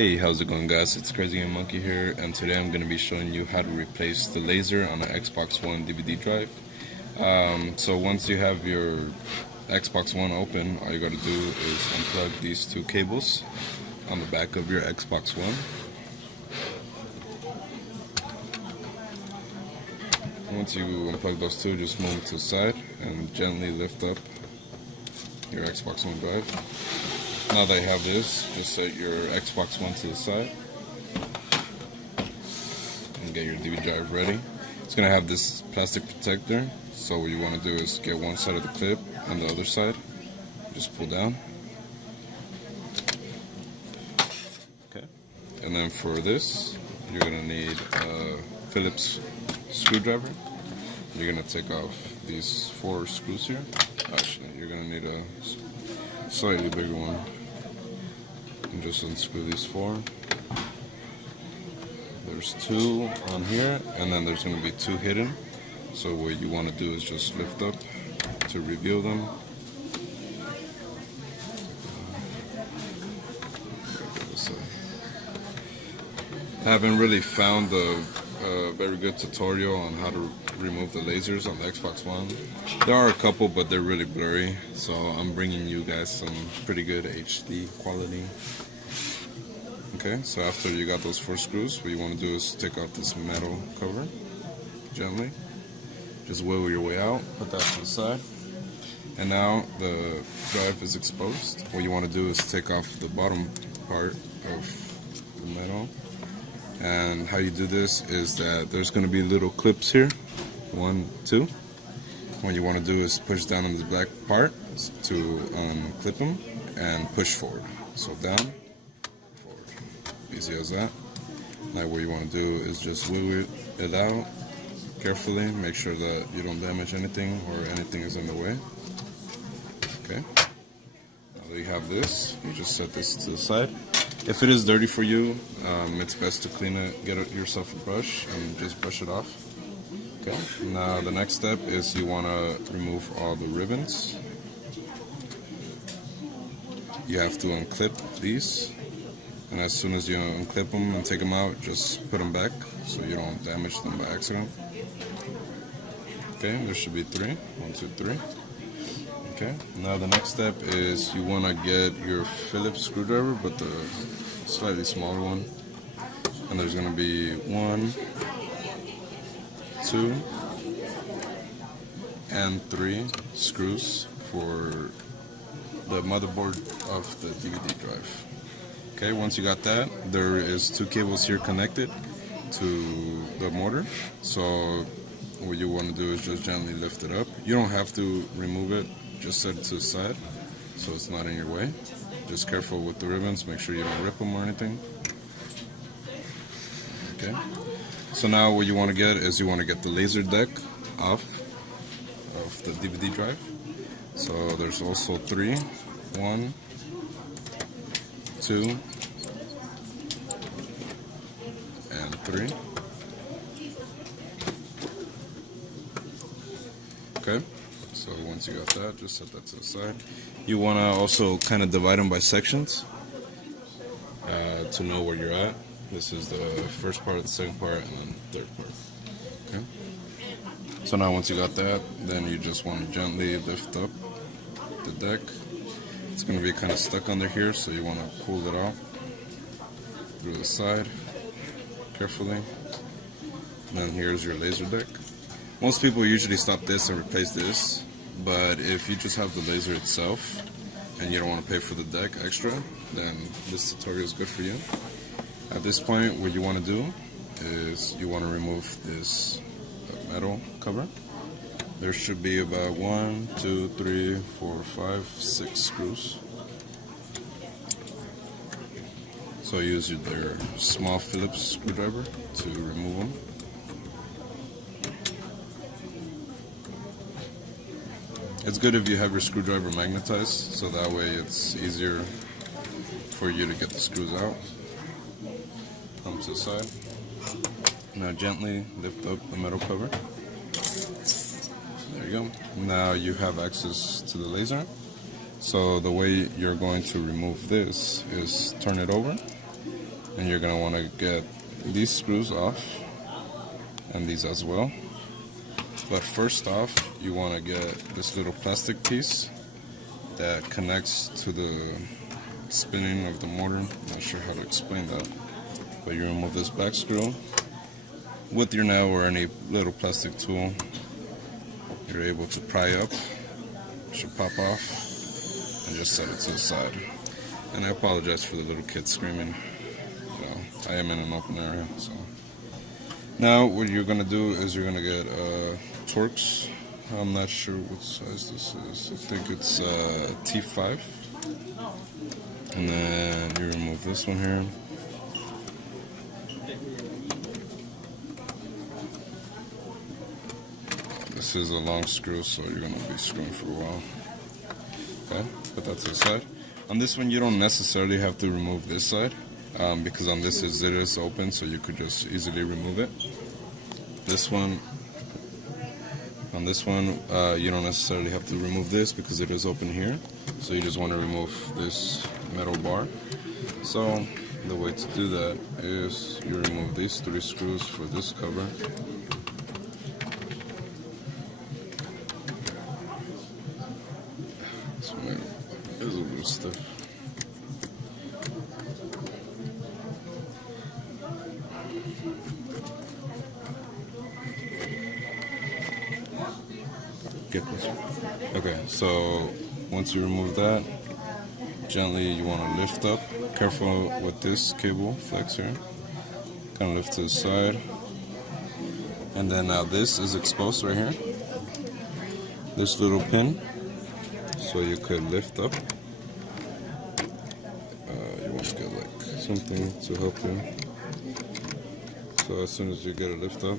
Hey, how's it going, guys? It's Crazy and Monkey here, and today I'm going to be showing you how to replace the laser on an Xbox One DVD drive. So once you have your Xbox One open, all you got to do is unplug these two cables on the back of your Xbox One. Once you unplug those two, just move it to the side and gently lift up your Xbox One drive. Now that you have this, just set your Xbox One to the side and get your DVD drive ready. It's going to have this plastic protector, so what you want to do is get one side of the clip and the other side. Just pull down. Okay. And then for this, you're going to need a Phillips screwdriver. You're going to take off these 4 screws here. Actually, you're going to need a slightly bigger one. And just unscrew these 4. There's 2 on here, and then there's going to be 2 hidden. So what you want to do is just lift up to reveal them. I haven't really found a very good tutorial on how to remove the lasers on the Xbox One. There are a couple, but they're really blurry, so I'm bringing you guys some pretty good HD quality. Okay, so after you got those 4 screws, what you want to do is take out this metal cover gently. Just wiggle your way out, put that to the side. And now the drive is exposed. What you want to do is take off the bottom part of the metal. And how you do this is that there's going to be little clips here. 1, 2. What you want to do is push down on the black part to clip them and push forward. So down, forward. Easy as that. Now what you want to do is just wiggle it out carefully. Make sure that you don't damage anything or anything is in the way. Okay. Now that you have this, you just set this to the side. If it is dirty for you, it's best to clean it, get yourself a brush and just brush it off. Okay, now the next step is you want to remove all the ribbons. You have to unclip these, and as soon as you unclip them and take them out, just put them back so you don't damage them by accident. Okay, there should be 3. 1, 2, 3. Okay, now the next step is you want to get your Phillips screwdriver, but the slightly smaller one. And there's going to be 1, 2, and 3 screws for the motherboard of the DVD drive. Okay, once you got that, there is 2 cables here connected to the motor. So what you want to do is just gently lift it up. You don't have to remove it. Just set it to the side so it's not in your way. Just careful with the ribbons, make sure you don't rip them or anything. Okay. So now what you want to get is you want to get the laser deck off of the DVD drive. So there's also 3. 1, 2, and 3. Okay. So once you got that, just set that to the side. You want to also kind of divide them by sections to know where you're at. This is the first part, the second part, and then the third part. Okay. So now once you got that, then you just want to gently lift up the deck. It's going to be kind of stuck under here, so you want to pull it out through the side carefully. And then here's your laser deck. Most people usually stop this and replace this. But if you just have the laser itself and you don't want to pay for the deck extra, then this tutorial is good for you. At this point, what you want to do is you want to remove this metal cover. There should be about 1, 2, 3, 4, 5, 6 screws. So use your small Phillips screwdriver to remove them. It's good if you have your screwdriver magnetized, so that way it's easier for you to get the screws out. Come to the side. Now gently lift up the metal cover. There you go. Now you have access to the laser. So the way you're going to remove this is turn it over and you're gonna want to get these screws off and these as well. But first off, you want to get this little plastic piece that connects to the spinning of the motor. I'm not sure how to explain that, but you remove this back screw with your nail or any little plastic tool. You're able to pry up. It should pop off and just set it to the side. And I apologize for the little kids screaming. I am in an open area, so. Now what you're gonna do is you're gonna get Torx. I'm not sure what size this is. I think it's T5. And then you remove this one here. This is a long screw, so you're gonna be screwing for a while. Okay, put that to the side. On this one, you don't necessarily have to remove this side, because on this it is open, so you could just easily remove it. On this one, you don't necessarily have to remove this because it is open here. So you just want to remove this metal bar. So the way to do that is you remove these 3 screws for this cover. This one is a little stiff. Get closer. Okay, so once you remove that, gently you want to lift up. Careful with this cable flex here. Kind of lift to the side. And then now this is exposed right here. This little pin. So you could lift up. You want to get like something to help you. So as soon as you get a lift up,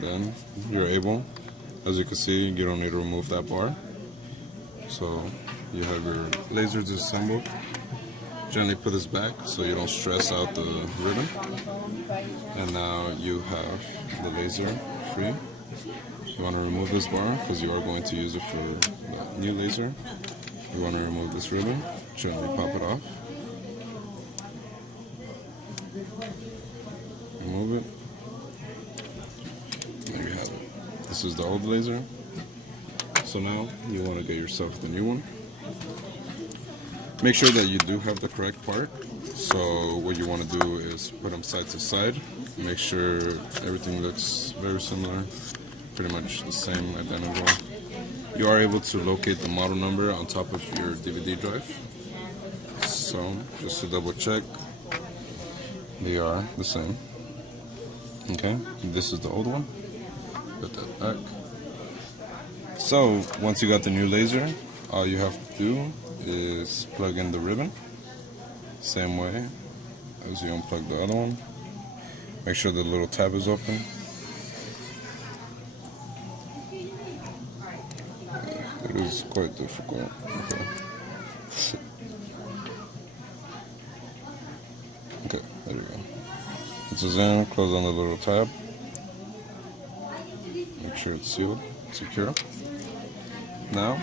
then you're able, as you can see, you don't need to remove that bar. So you have your laser disassembled. Gently put this back so you don't stress out the ribbon. And now you have the laser free. You want to remove this bar because you are going to use it for the new laser. You want to remove this ribbon, gently pop it off. Remove it. There you have it. This is the old laser. So now you want to get yourself the new one. Make sure that you do have the correct part. So what you want to do is put them side to side. Make sure everything looks very similar, pretty much the same, identical. You are able to locate the model number on top of your DVD drive. So just to double check, they are the same. Okay, this is the old one. Put that back. So once you got the new laser, all you have to do is plug in the ribbon, same way as you unplug the other one. Make sure the little tab is open. It is quite difficult. Okay. Okay, there you go. Once it's in, close on the little tab. Make sure it's sealed, secure. Now,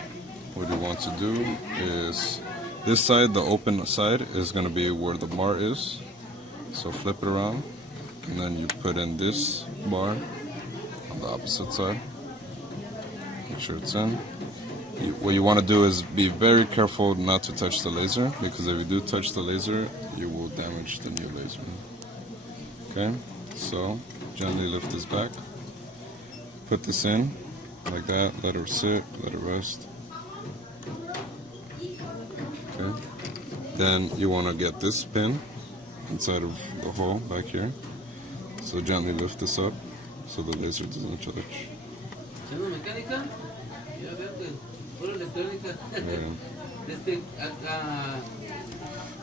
what you want to do is, this side, the open side, is going to be where the bar is. So flip it around, and then you put in this bar on the opposite side. Make sure it's in. What you want to do is be very careful not to touch the laser, because if you do touch the laser, you will damage the new laser. Okay, so gently lift this back. Put this in, like that, let it sit, let it rest. Okay. Then you want to get this pin inside of the hole back here. So gently lift this up so the laser doesn't touch.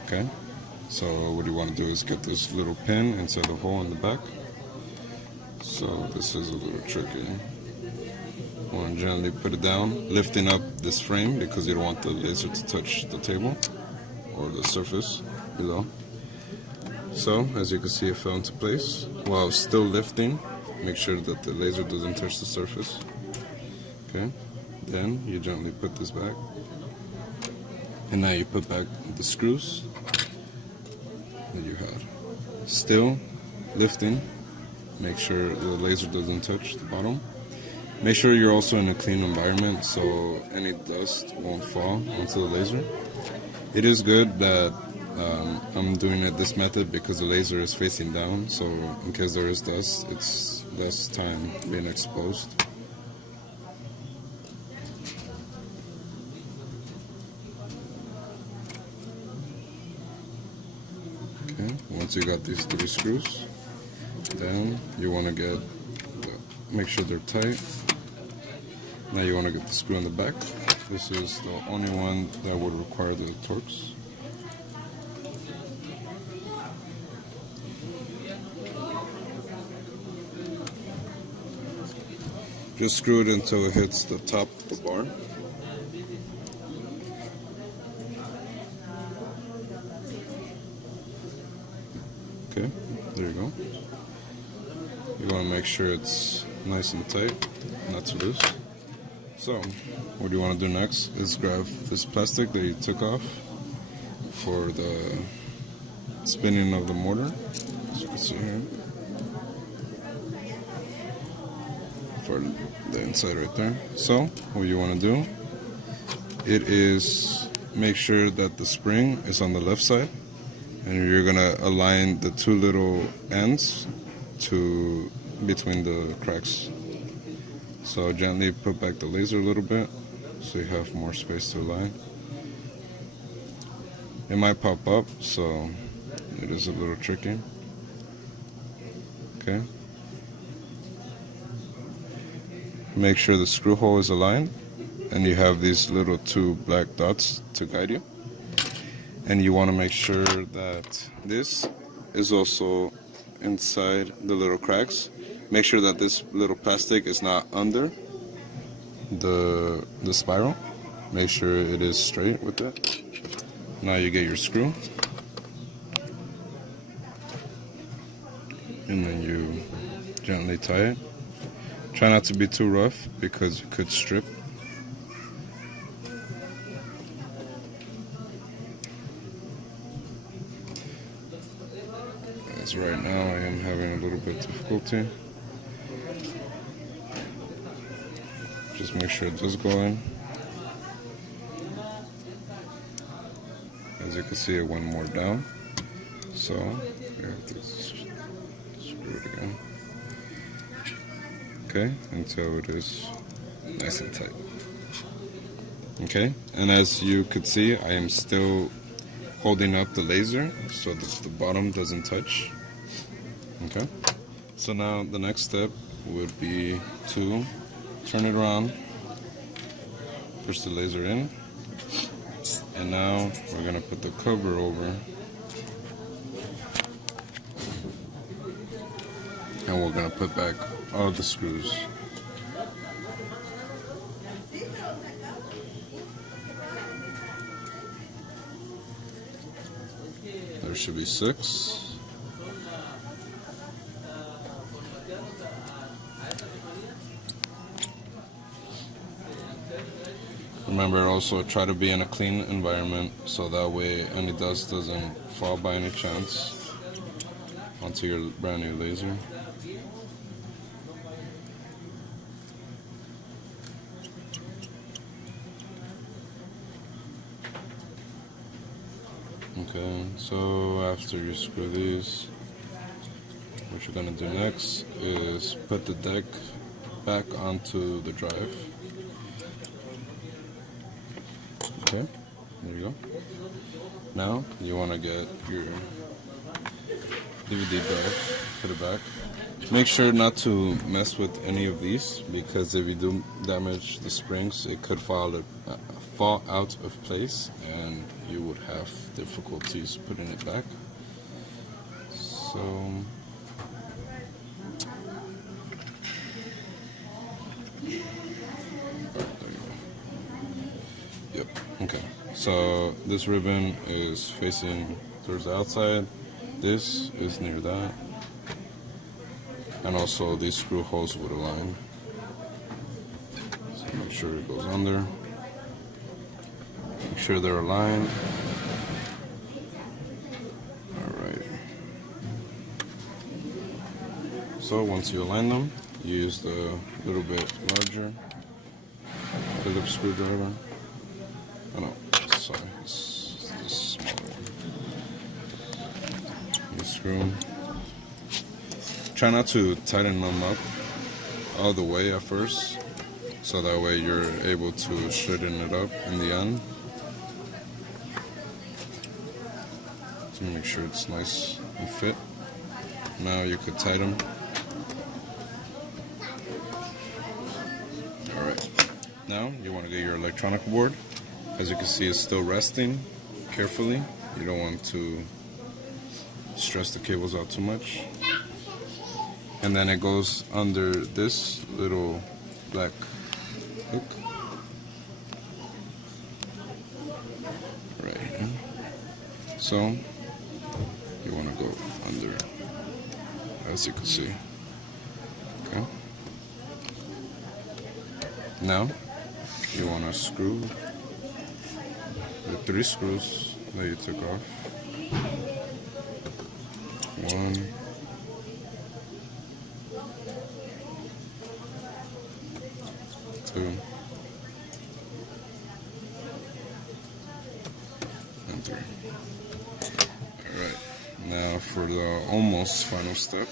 Okay. So what you want to do is get this little pin inside the hole in the back. So this is a little tricky. You want to gently put it down, lifting up this frame because you don't want the laser to touch the table or the surface below. So as you can see, it fell into place. While still lifting, make sure that the laser doesn't touch the surface. Okay. Then you gently put this back, And now you put back the screws that you had. Still lifting. Make sure the laser doesn't touch the bottom. Make sure you're also in a clean environment so any dust won't fall onto the laser. It is good that I'm doing it this method because the laser is facing down, so in case there is dust, it's less time being exposed. Okay, once you got these 3 screws, then you want to make sure they're tight. Now you want to get the screw in the back. This is the only one that would require the Torx. Just screw it until it hits the top of the bar. Okay, there you go. You want to make sure it's nice and tight, not too loose. So, what you want to do next is grab this plastic that you took off for the spinning of the motor, as you can see here, for the inside right there. So, what you want to do, it is make sure that the spring is on the left side, and you're going to align the 2 little ends to between the cracks. So gently put back the laser a little bit so you have more space to align. It might pop up, so it is a little tricky. Okay. Make sure the screw hole is aligned and you have these little 2 black dots to guide you. And you want to make sure that this is also inside the little cracks. Make sure that this little plastic is not under the spiral. Make sure it is straight with it. Now you get your screw. And then you gently tie it. Try not to be too rough because it could strip. As right now I am having a little bit of difficulty. Just make sure it does go in. As you can see, it went more down. So you have to screw it again. Okay, until it is nice and tight. Okay, and as you could see, I am still holding up the laser so that the bottom doesn't touch. Okay, so now the next step would be to turn it around, push the laser in, and now we're going to put the cover over, and we're going to put back all the screws. There should be 6. Remember, also try to be in a clean environment so that way any dust doesn't fall by any chance onto your brand new laser. Okay, so after you screw these, what you're going to do next is put the deck back onto the drive. Okay, there you go. Now you want to get your DVD drive, put it back. Make sure not to mess with any of these because if you do damage the springs, it could fall out of place and you would have difficulties putting it back. So yep, okay. So this ribbon is facing towards the outside. This is near that. And also these screw holes would align. So make sure it goes under. Make sure they're aligned. Alright. So once you align them, you use the little bit larger Phillips screwdriver. Oh no, sorry, it's the smaller one. You screw them. Try not to tighten them up all the way at first, so that way you're able to straighten it up in the end. To make sure it's nice and fit. Now you could tighten them. Alright, now you want to get your electronic board. As you can see, it's still resting carefully. You don't want to stress the cables out too much. And then it goes under this little black hook right here. So you want to go under, as you can see. Okay. Now you want to screw the 3 screws that you took off. 1, 2, and 3. Alright, now for the almost final step,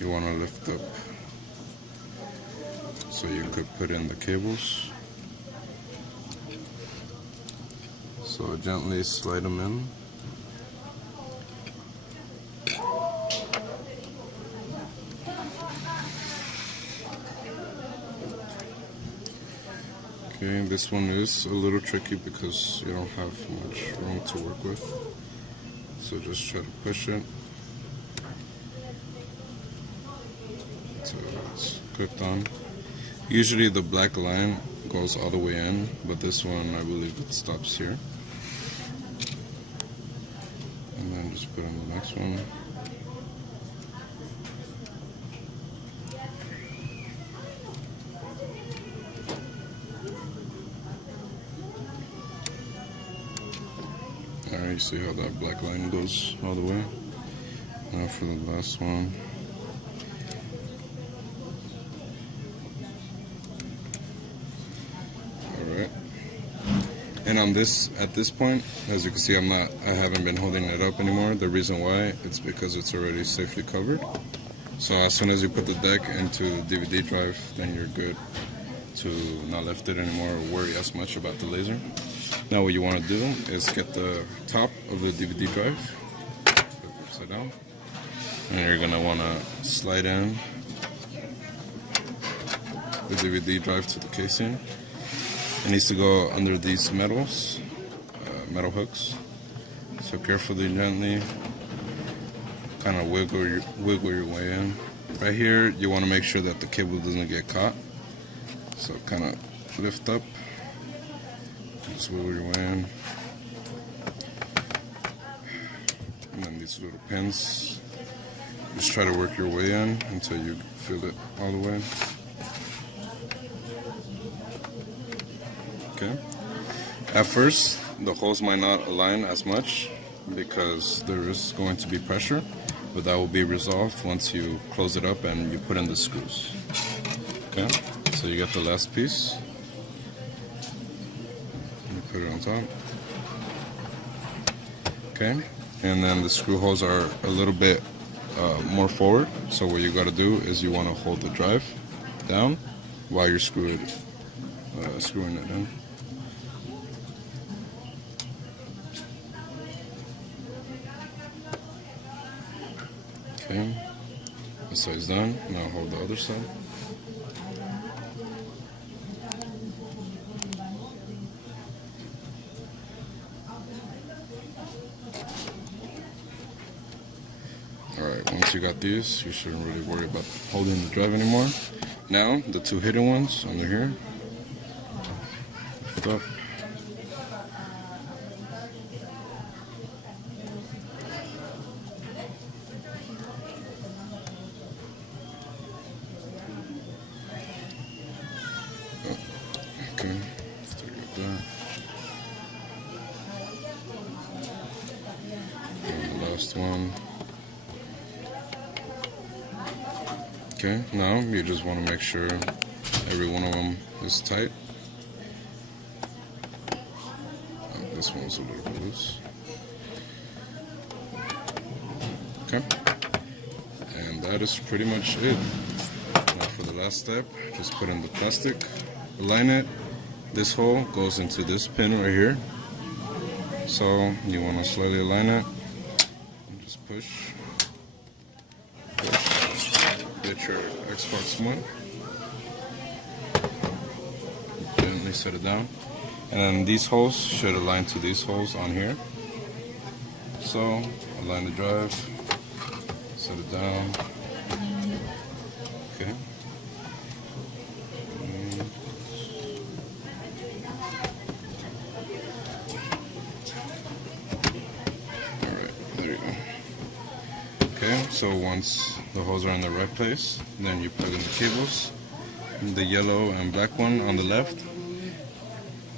you want to lift up so you could put in the cables. So gently slide them in. Okay, this one is a little tricky because you don't have much room to work with. So just try to push it until it's cooked on. Usually the black line goes all the way in, but this one I believe it stops here. And then just put in the next one. Alright, you see how that black line goes all the way? Now for the last one. Alright. And on this, at this point, as you can see, I haven't been holding it up anymore. The reason why, it's because it's already safely covered. So as soon as you put the deck into the DVD drive, then you're good to not lift it anymore or worry as much about the laser. Now what you want to do is get the top of the DVD drive, flip upside down, and you're going to want to slide in the DVD drive to the casing. It needs to go under these metal hooks. So carefully, gently, kind of wiggle your way in. Right here, you want to make sure that the cable doesn't get caught. So kind of lift up. Just wiggle your way in. And then these little pins, just try to work your way in until you feel it all the way. Okay. At first, the holes might not align as much because there is going to be pressure, but that will be resolved once you close it up and you put in the screws. Okay, so you get the last piece. Put it on top. Okay, and then the screw holes are a little bit more forward. So what you got to do is you want to hold the drive down while you're screwing it in. Okay, this side's done. Now hold the other side. Alright, once you got these, you shouldn't really worry about holding the drive anymore. Now, the 2 hidden ones under here. Lift up. Okay, start with that. Okay, now you just want to make sure every one of them is tight. This one's a little bit loose. Okay, and that is pretty much it. Now for the last step, just put in the plastic, align it. This hole goes into this pin right here. So you want to slightly align it and just push. Get your Xbox One. Gently set it down. And then these holes should align to these holes on here. So align the drive, set it down. Okay. Okay, so once the holes are in the right place, then you plug in the cables, the yellow and black one on the left,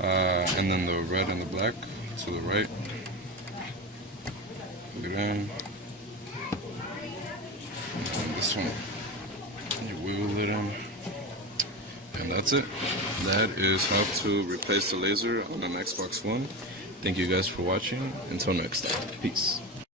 and then the red and the black to the right. Plug it in. And this one, you wiggle it in. And that's it. That is how to replace the laser on an Xbox One. Thank you guys for watching. Until next time. Peace.